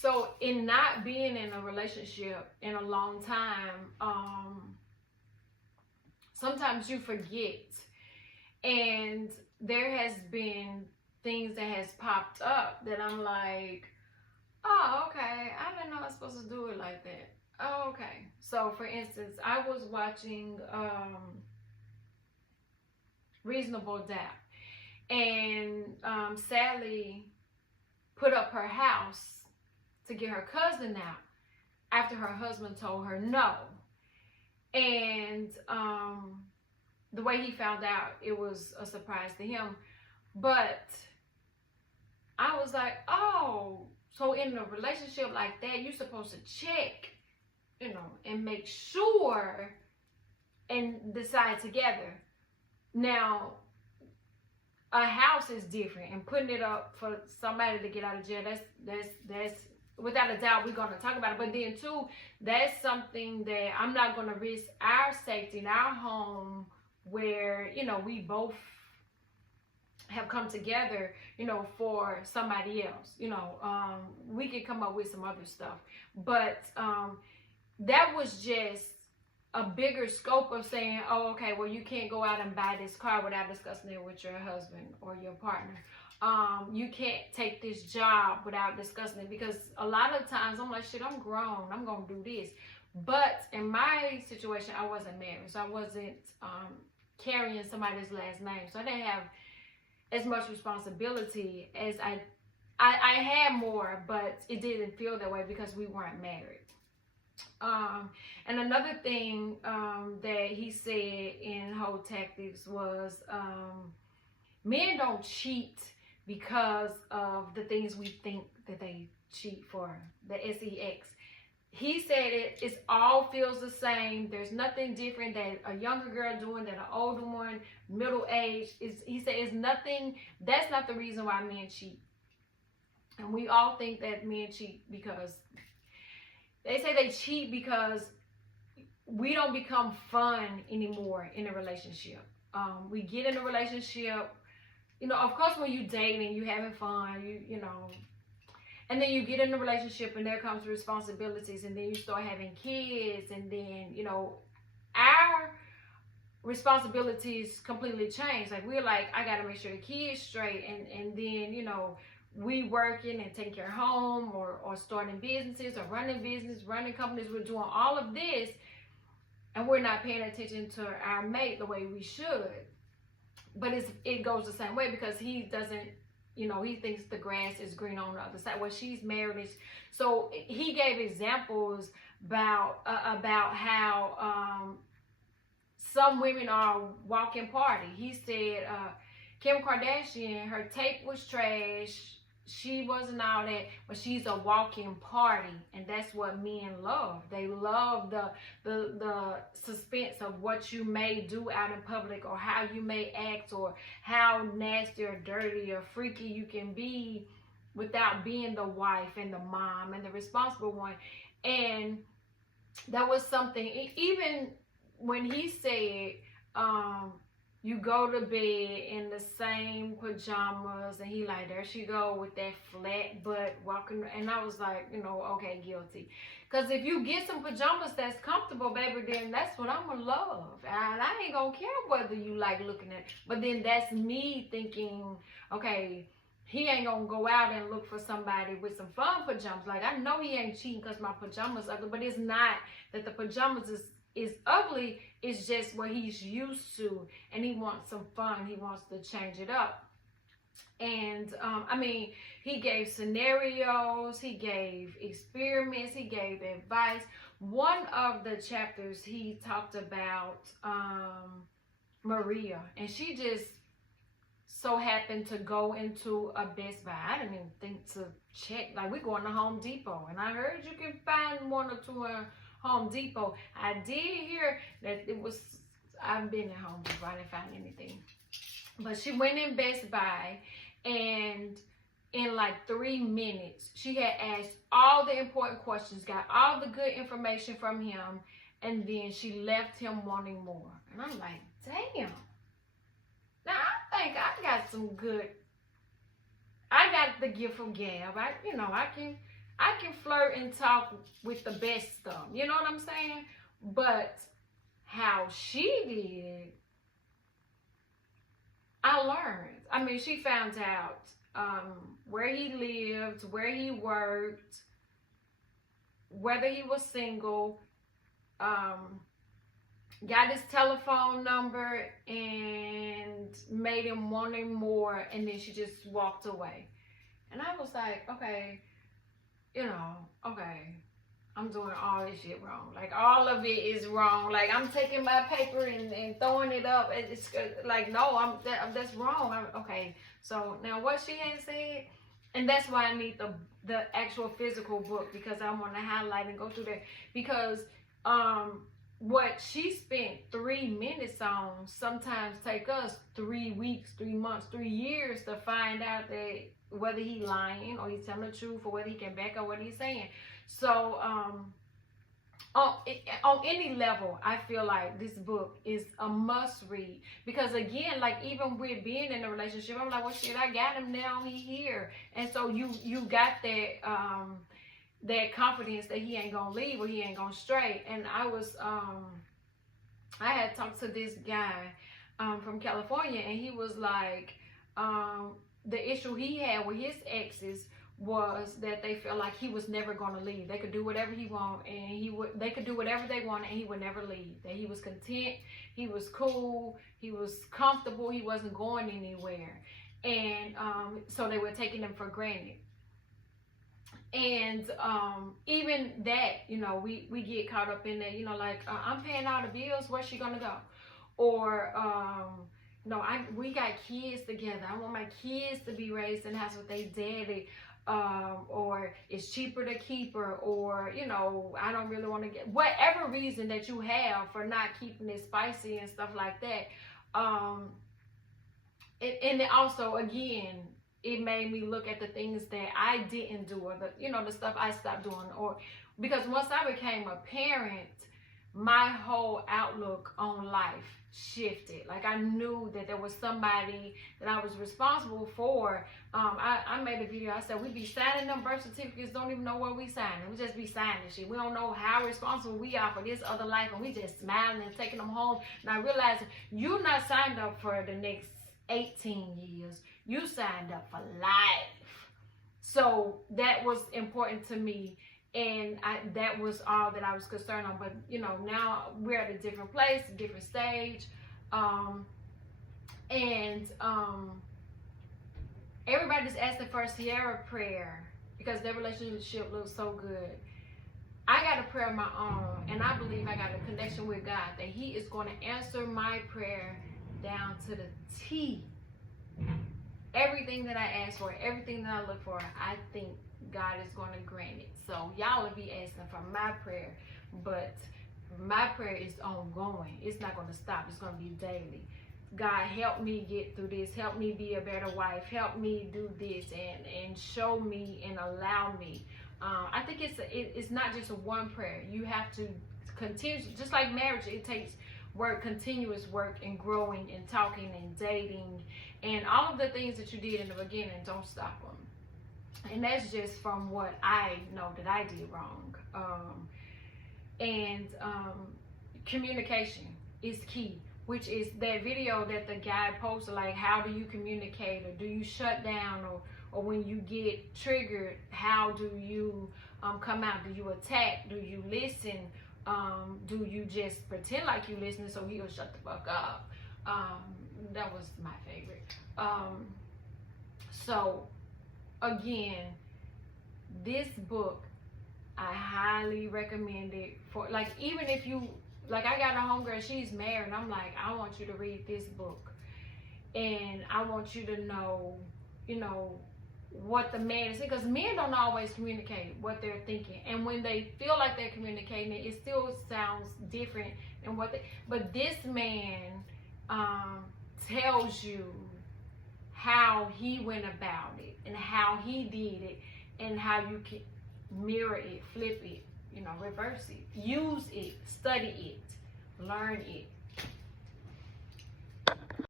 So in not being in a relationship in a long time, sometimes you forget. And there has been things that has popped up that I'm like, oh, okay, I didn't know I was supposed to do it like that. Oh, okay. So for instance, I was watching Reasonable Doubt, and Sally put up her house to get her cousin out after her husband told her no. And the way he found out, it was a surprise to him. But I was like, oh, so in a relationship like that, you're supposed to check, and make sure and decide together. Now, a house is different, and putting it up for somebody to get out of jail, that's without a doubt, we're going to talk about it. But then too, that's something that I'm not going to risk our safety in our home, where we both have come together, for somebody else. We could come up with some other stuff, but that was just a bigger scope of saying, oh, okay, well, you can't go out and buy this car without discussing it with your husband or your partner. You can't take this job without discussing it, because a lot of times I'm like, shit, I'm grown, I'm gonna do this. But in my situation, I wasn't married, so I wasn't carrying somebody's last name, so I didn't have as much responsibility as I had more, but it didn't feel that way because we weren't married. And another thing that he said in Whole Tactics was, men don't cheat because of the things we think that they cheat for, the sex. He said it all feels the same. There's nothing different that a younger girl doing than an older one, middle age. He said it's nothing. That's not the reason why men cheat. And we all think that men cheat because they say they cheat because we don't become fun anymore in a relationship. We get in a relationship, of course, when you dating, you having fun, and then you get in a relationship and there comes responsibilities, and then you start having kids, and then, our responsibilities completely change. Like, we're like, I got to make sure the kids straight, and then, we working and taking care of home, or starting businesses, or running business, running companies. We're doing all of this, and we're not paying attention to our mate the way we should. But it goes the same way, because he doesn't, he thinks the grass is green on the other side. Well, she's married. So he gave examples about how some women are walking party. He said Kim Kardashian, her tape was trash. She wasn't all that, but she's a walking party, and that's what men love. They love the suspense of what you may do out in public, or how you may act, or how nasty or dirty or freaky you can be without being the wife and the mom and the responsible one. And that was something, even when he said, you go to bed in the same pajamas, and he like, there she go with that flat butt walking. And I was like, okay, guilty. Because if you get some pajamas that's comfortable, baby, then that's what I'm gonna love. And I ain't gonna care whether you like looking at it. But then that's me thinking, okay, he ain't gonna go out and look for somebody with some fun pajamas. Like, I know he ain't cheating because my pajamas are ugly, but it's not that the pajamas is ugly. It's just what he's used to, and he wants some fun. He wants to change it up. And he gave scenarios, he gave experiments, he gave advice. One of the chapters, he talked about Maria, and she just so happened to go into a Best Buy. I didn't even think to check. Like, we're going to Home Depot, and I heard you can find one or two Home Depot. I did hear that I've been at Home Depot, I didn't find anything. But she went in Best Buy, and in like 3 minutes, she had asked all the important questions, got all the good information from him, and then she left him wanting more. And I'm like, damn. Now, I think I got the gift of gab. I can flirt and talk with the best of them. You know what I'm saying? But how she did, I learned. I mean, she found out where he lived, where he worked, whether he was single, got his telephone number, and made him want him more, and then she just walked away. And I was like, okay, you know, okay, I'm doing all this shit wrong. Like, all of it is wrong. Like, I'm taking my paper and throwing it up. It's like, no, that's wrong. Okay, so now what she had said, and that's why I need the actual physical book, because I want to highlight and go through that. Because what she spent 3 minutes on sometimes take us 3 weeks, 3 months, 3 years to find out that whether he lying or he's telling the truth, or whether he can back up what he's saying. So on any level, I feel like this book is a must read, because again, like, even with being in a relationship, I'm like, well, shit, I got him now, he here. And so you got that that confidence that he ain't gonna leave or he ain't gonna stray. And I had talked to this guy from California, and he was like, the issue he had with his exes was that they felt like he was never going to leave. They could do whatever he wanted, and they could do whatever they wanted, and he would never leave. That he was content, he was cool, he was comfortable, he wasn't going anywhere. And so they were taking him for granted. And even that, you know, we get caught up in that, you know, like, I'm paying all the bills, where's she gonna go? Or no, we got kids together, I want my kids to be raised in the house with their daddy. Or it's cheaper to keep her, or, you know, I don't really want to get, whatever reason that you have for not keeping it spicy and stuff like that. And it also, again, it made me look at the things that I didn't do, or the stuff I stopped doing. Or because once I became a parent, my whole outlook on life shifted. Like, I knew that there was somebody that I was responsible for. I made a video, I said, we be signing them birth certificates, don't even know where we signing. We just be signing shit. We don't know how responsible we are for this other life, and we just smiling and taking them home. And I realized you're not signed up for the next 18 years. You signed up for life. So that was important to me. And that was all that I was concerned on. But, you know, now we're at a different place, a different stage. Everybody's asking for a Sierra prayer because their relationship looks so good. I got a prayer of my own, and I believe I got a connection with God, that he is going to answer my prayer down to the T. Everything that I ask for, everything that I look for, I think God is going to grant it. So y'all will be asking for my prayer, but my prayer is ongoing. It's not going to stop. It's going to be daily. God, help me get through this. Help me be a better wife. Help me do this, and show me and allow me. I think it's not just a one prayer. You have to continue, just like marriage. It takes work, continuous work, and growing and talking and dating and all of the things that you did in the beginning. Don't stop them. And that's just from what I know that I did wrong. Communication is key, which is that video that the guy posted, like, how do you communicate, or do you shut down, or when you get triggered, how do you come out? Do you attack? Do you listen? Do you just pretend like you listening so he'll shut the fuck up? That was my favorite. So again, this book, I highly recommend it for, like, even if you, like, I got a homegirl, she's married, and I'm like, I want you to read this book, and I want you to know, you know, what the man is saying, because men don't always communicate what they're thinking, and when they feel like they're communicating it, it still sounds different than what they, but this man tells you how he went about it, and how he did it, and how you can mirror it, flip it, you know, reverse it, use it, study it, learn it.